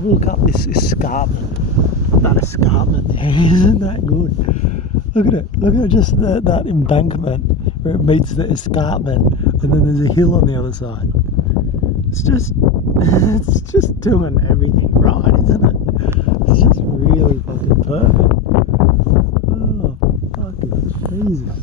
have a look up this escarpment. That escarpment there, isn't that good? Look at it. Look at just that embankment where it meets the escarpment, and then there's a hill on the other side. It's just doing everything right, isn't it? It's just really fucking perfect. Oh, fucking Jesus.